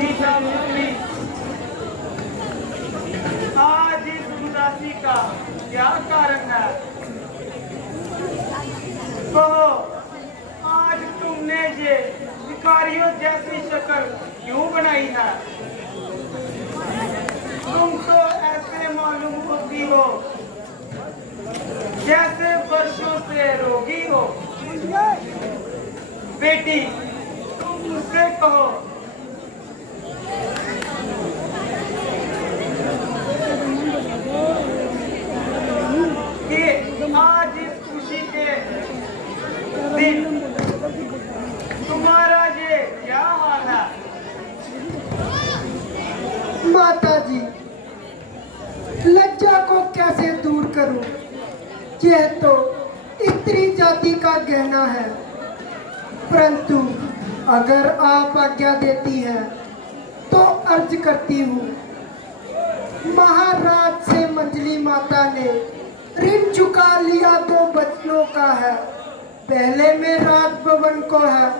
मीठा मुरली, आज इस उदासी का क्या कारण है? कहो, आज तुमने ये भिखारियों जैसी शक्ल क्यों बनाई है? तुम तो ऐसे मालूम होती हो जैसे वर्षों से रोगी हो। बेटी, तुम मुझसे कहो, कि आज इस खुशी के दिन तुम्हारा ये क्या हाल है? माता जी, लज्जा को कैसे दूर करूं? यह तो स्त्री जाति का गहना है, परंतु अगर आप आज्ञा देती हैं तो अर्ज करती हूँ। महाराज से मंजली माता ने ऋण चुका लिया दो बचनों का है। पहले में राज भवन को है,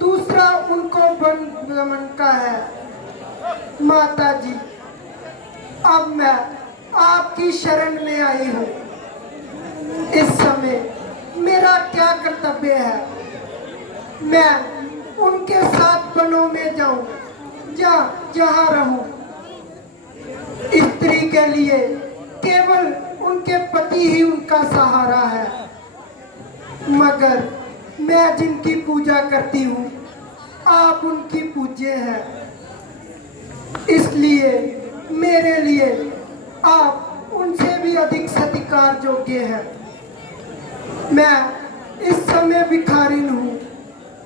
दूसरा उनको वन गमन का है। माता जी, अब मैं आपकी शरण में आई हूँ। इस समय मेरा क्या कर्तव्य है? मैं उनके साथ वनों में जाऊं या जहाँ रहूं? स्त्री के लिए केवल उनके पति ही उनका सहारा है, मगर मैं जिनकी पूजा करती हूँ आप उनकी पूज्य हैं, इसलिए मेरे लिए आप उनसे भी अधिक सत्कार योग्य हैं। मैं इस समय भिखारिन हूँ,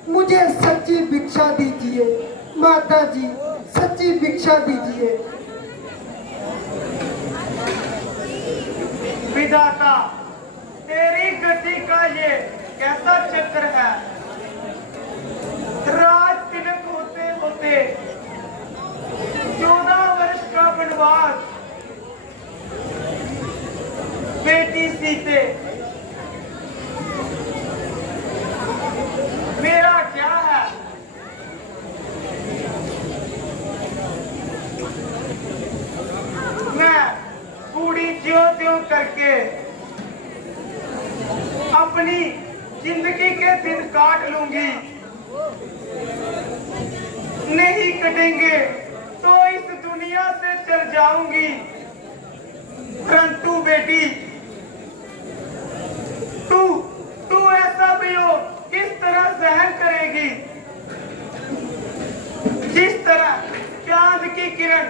मुझे सच्ची भिक्षा दीजिए। माता जी, सच्ची भिक्षा दीजिए। विधाता, तेरी गति का ये कैसा चक्र है? राज तिलक होते होते 14 वर्ष का वनवास, बेटी सीते, मेरा क्या है? मैं पूरी ज्यों-त्यों करके अपनी जिंदगी के दिन काट लूंगी। नहीं कटेंगे तो इस दुनिया से चल जाऊंगी। परंतु बेटी, तू ऐसा भी हो किस तरह सहन करेगी? जिस तरह चांद की किरण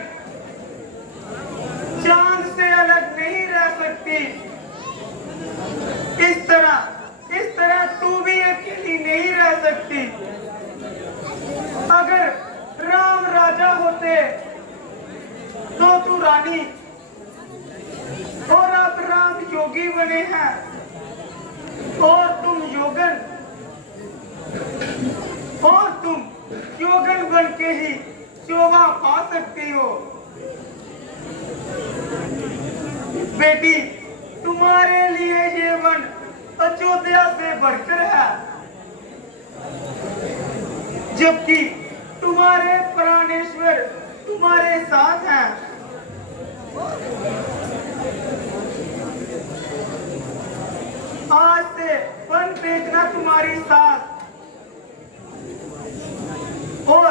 चांद से अलग नहीं रह सकती, इस तरह तू भी अकेली नहीं रह सकती। अगर राम राजा होते तो तू रानी, और अब राम योगी बने हैं और तुम योगन बन के ही शोभा पा सकती हो। बेटी, तुम्हारे लिए ये वन अयोध्या से बढ़कर है, जबकि तुम्हारे प्राणेश्वर तुम्हारे साथ हैं। आज से वन बेचना तुम्हारी साथ और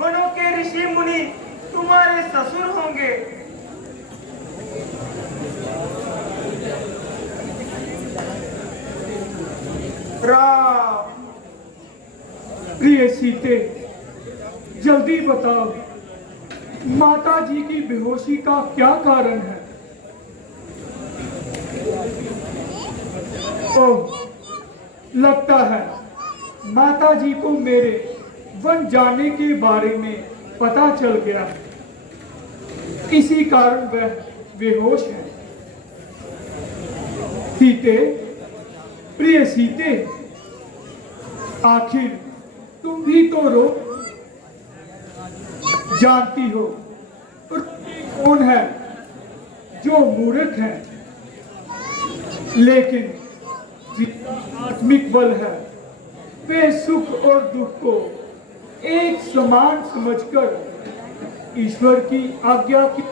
वनों के ऋषि मुनि तुम्हारे ससुर होंगे। राम, प्रिय सीते, जल्दी बताओ, माता जी की बेहोशी का क्या कारण है? ओह, लगता है माता जी को मेरे वन जाने के बारे में पता चल गया है, इसी कारण वह बेहोश है। सीते, प्रिय सीते, आखिर तुम भी तो रो। जानती हो कौन है जो मूर्ख है, लेकिन जिसका आत्मिक बल है वे सुख और दुख को एक समान समझकर ईश्वर की आज्ञा की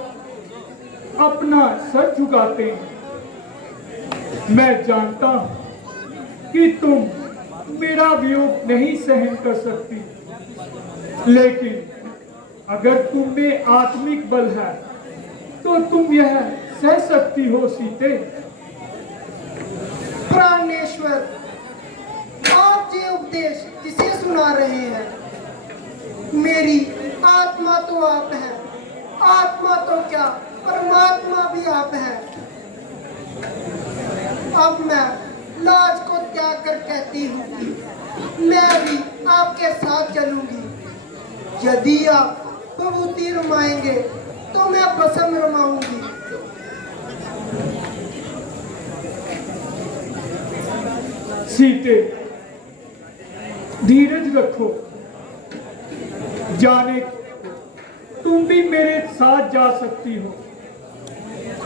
अपना सर झुकाते हैं। मैं जानता हूं कि तुम मेरा वियोग नहीं सहन कर सकती, लेकिन अगर तुम में आत्मिक बल है तो तुम यह सह सकती हो सीते। प्राणेश्वर, आप ये उपदेश किसे सुना रहे हैं? मेरी आत्मा तो आप हैं, आत्मा तो क्या परमात्मा भी आप हैं। अब मैं लाज को त्याग कर कहती हूँ कि मैं भी आपके साथ चलूंगी। यदि आप विभूति रमाएंगे तो मैं भस्म रमाऊंगी। सीते, धीरज रखो। जाने तुम भी मेरे साथ जा सकती हो,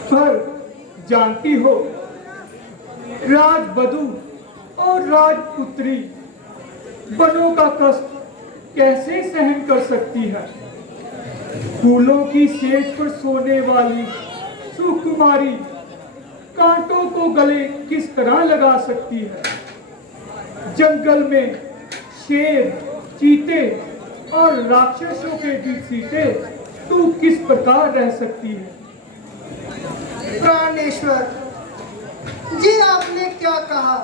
पर जानती हो राजवधू और राजपुत्री बनों का कष्ट कैसे सहन कर सकती है। फूलों की सेज पर सोने वाली सुकुमारी कांटों को गले किस तरह लगा सकती है। जंगल में शेर, चीते और राक्षसों के बीच सीते तू किस प्रकार रह सकती है। प्राणेश्वर जी, आपने क्या कहा?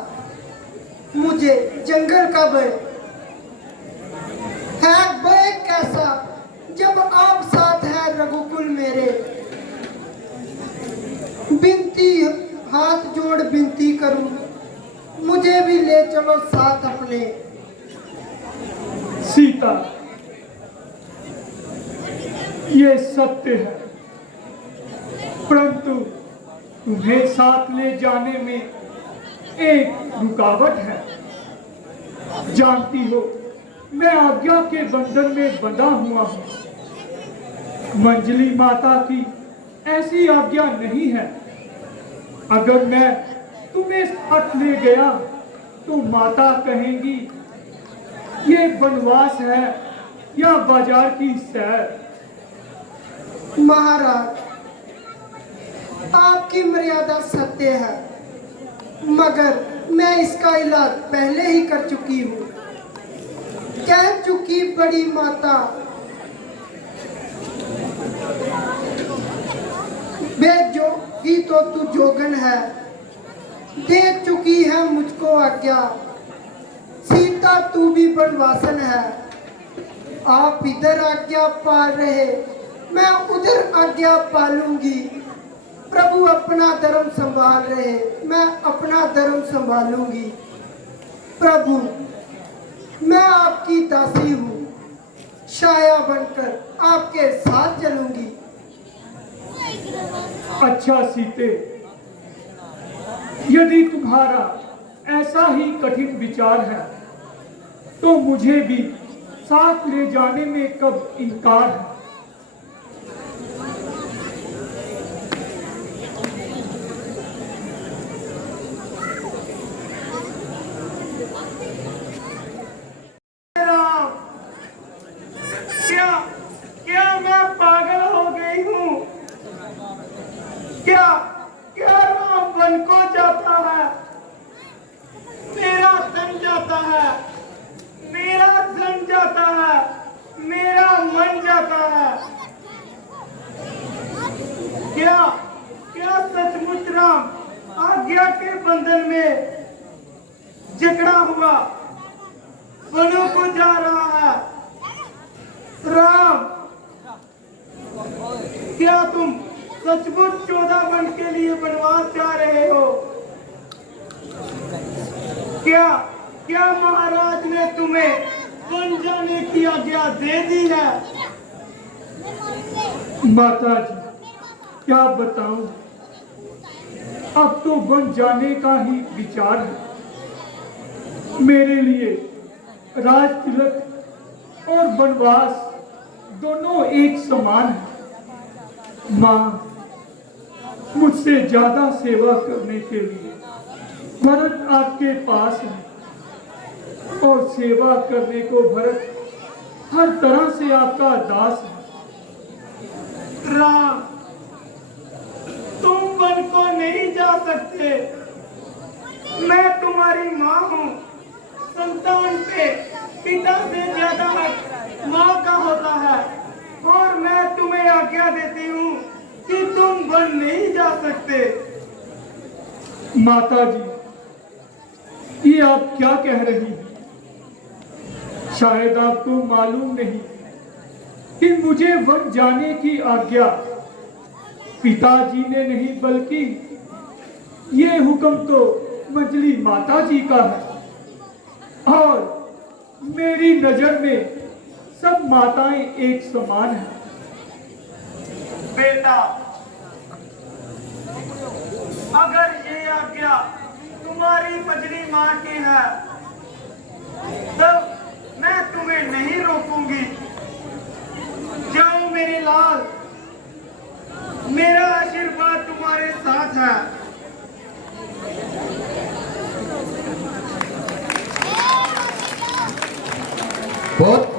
मुझे जंगल का भय है। भय कैसा जब आप साथ हैं रघुकुल मेरे। बिनती, हाथ जोड़ बिनती करूं, मुझे भी ले चलो साथ अपने। सीता, ये सत्य है, परंतु तुम्हें साथ ले जाने में एक रुकावट है। जानती हो मैं आज्ञा के बंधन में बंधा हुआ हूं। मंजली माता की ऐसी आज्ञा नहीं है। अगर मैं तुम्हें साथ ले गया तो माता कहेंगी ये वनवास है या बाजार की सैर। महाराज, आपकी मर्यादा सत्य है, मगर मैं इसका इलाज पहले ही कर चुकी हूँ। कह चुकी बड़ी माता, जो ही तो तू जोगन है, दे चुकी है मुझको आज्ञा। सीता तू भी बनवासन है। आप इधर आज्ञा पाल रहे, मैं उधर आज्ञा पालूंगी। प्रभु अपना धर्म संभाल रहे, मैं अपना धर्म संभालूंगी। प्रभु, मैं आपकी दासी हूँ, छाया बनकर आपके साथ चलूंगी। अच्छा सीते, यदि तुम्हारा ऐसा ही कठिन विचार है तो मुझे भी साथ ले जाने में कब इनकार है। क्या मैं पागल हो गई हूँ? क्या राम वन को जाता है, मेरा धन जाता है, मेरा धन जाता है, मेरा मन जाता है। क्या सचमुच राम आज्ञा के बंधन में जकड़ा हुआ वनों को जा रहा है? राम, क्या तुम सचमुच 14 वन के लिए वनवास जा रहे हो? क्या महाराज ने तुम्हें वन जाने की आज्ञा दे दी है? माता जी, क्या बताऊं, अब तो वन जाने का ही विचार है। मेरे लिए राज तिलक और वनवास दोनों एक समान है। माँ मुझसे ज्यादा सेवा करने के लिए भरत आपके पास है, और सेवा करने को भरत हर तरह से आपका दास है। राम, तुम वन को नहीं जा सकते। मैं तुम्हारी माँ हूँ। संतान पे पिता से ज्यादा हक माँ का होता है, और मैं तुम्हें आज्ञा देती हूँ कि तुम वन नहीं जा सकते। माता जी, ये आप क्या कह रही हैं? शायद आपको मालूम नहीं कि मुझे वन जाने की आज्ञा पिताजी ने नहीं, बल्कि ये हुक्म तो मंजली माता जी का है। और मेरी नजर में सब माताएं एक समान हैं। बेटा, अगर ये आज्ञा तुम्हारी मंजली माँ की है तो मैं तुम्हें नहीं रोकूंगी। जाओ मेरे लाल, मेरा आशीर्वाद तुम्हारे साथ है। बहुत